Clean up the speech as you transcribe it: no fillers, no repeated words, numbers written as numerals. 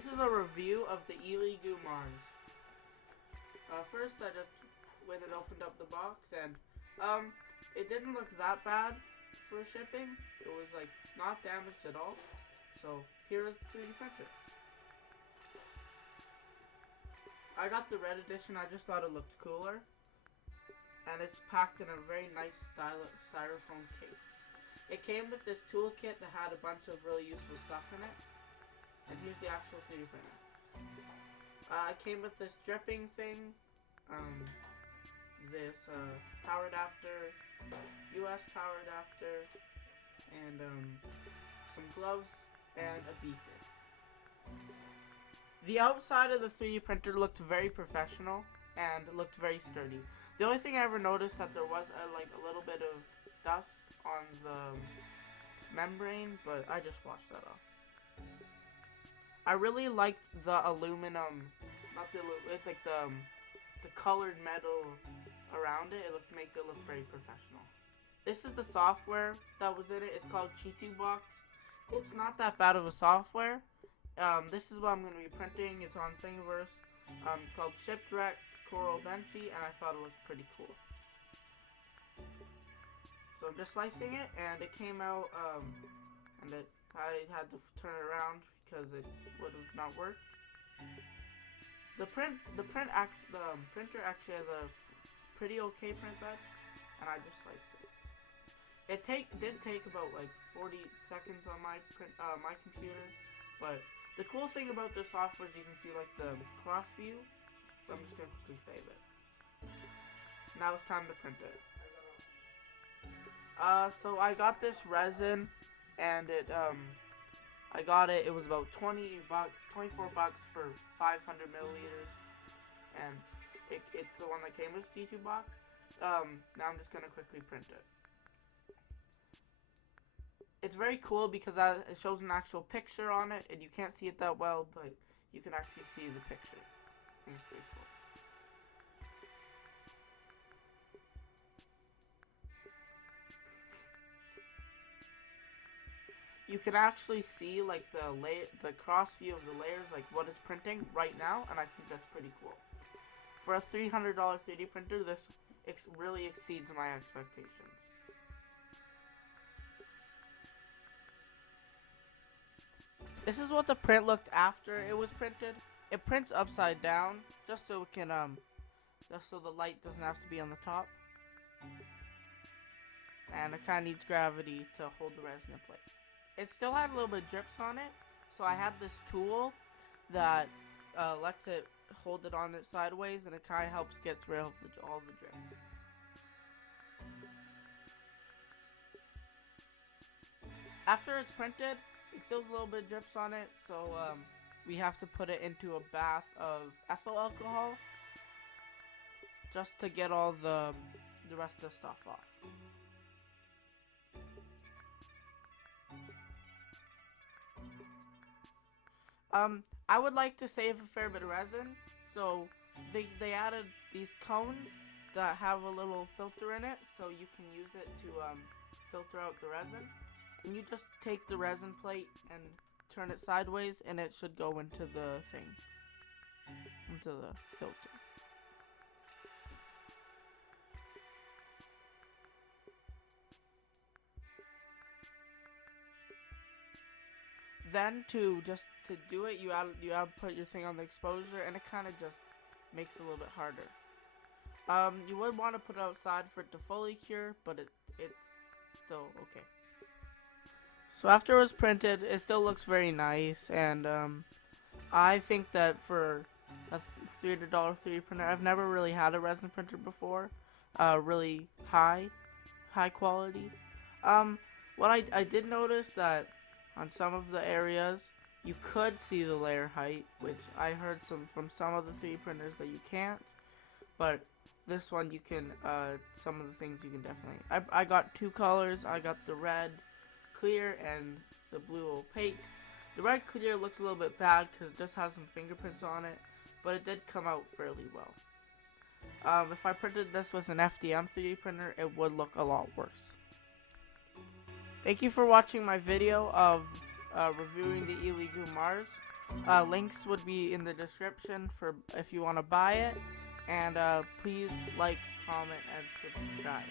This is a review of the Elegoo Mars. First, I just went and opened up the box, and it didn't look that bad for shipping. It was like not damaged at all. So here is the 3D printer. I got the red edition. I just thought it looked cooler, and it's packed in a very nice styrofoam case. It came with this toolkit that had a bunch of really useful stuff in it. And here's the actual 3D printer. It came with this dripping thing, this power adapter, US power adapter, and some gloves and a beaker. The outside of the 3D printer looked very professional and looked very sturdy. The only thing I ever noticed that there was a little bit of dust on the membrane, but I just washed that off. I really liked the aluminum, not the aluminum, it's like the colored metal around it. It made it look very professional. This is the software that was in it. It's called Chitu Box. It's not that bad of a software. This is what I'm going to be printing. It's on Thingiverse. It's called Shipwrecked Coral Benchy, and I thought it looked pretty cool. So I'm just slicing it, and it came out, and I had to turn it around because it would have not worked. The printer actually has a pretty okay print bed, and I just sliced it. It did take about like 40 seconds on my computer, but the cool thing about this software is you can see like the cross view. So I'm just gonna quickly save it. Now it's time to print it. So I got this resin, and I got it. It was about 24 bucks for 500 milliliters, and it's the one that came with G2 box. Now I'm just gonna quickly print it. It's very cool because it shows an actual picture on it, and you can't see it that well, but you can actually see the picture. I think it's pretty cool. You can actually see like the cross view of the layers, like what it's printing right now, and I think that's pretty cool. For a $300 3D printer, this really exceeds my expectations. This is what the print looked after it was printed. It prints upside down, just so it can just so the light doesn't have to be on the top. And it kind of needs gravity to hold the resin in place. It still had a little bit of drips on it, so I had this tool that lets it hold it on it sideways, and it kind of helps get rid of all the drips. After it's printed, it still has a little bit of drips on it, so we have to put it into a bath of ethyl alcohol just to get all the rest of the stuff off. I would like to save a fair bit of resin, so they added these cones that have a little filter in it, so you can use it to filter out the resin. And you just take the resin plate and turn it sideways, and it should go into the thing, into the filter. Then to do it, you have to put your thing on the exposure, and it kind of just makes it a little bit harder. You would want to put it outside for it to fully cure, but it's still okay. So after it was printed, it still looks very nice, and I think that for a $300 3D printer, I've never really had a resin printer before, really high quality. What I did notice that on some of the areas, you could see the layer height, which I heard from some of the 3D printers that you can't. But this one, you can, some of the things you can definitely. I got two colors. I got the red clear and the blue opaque. The red clear looks a little bit bad because it just has some fingerprints on it, but it did come out fairly well. If I printed this with an FDM 3D printer, it would look a lot worse. Thank you for watching my video of reviewing the Elegoo Mars. Links would be in the description for if you want to buy it. And please like, comment, and subscribe.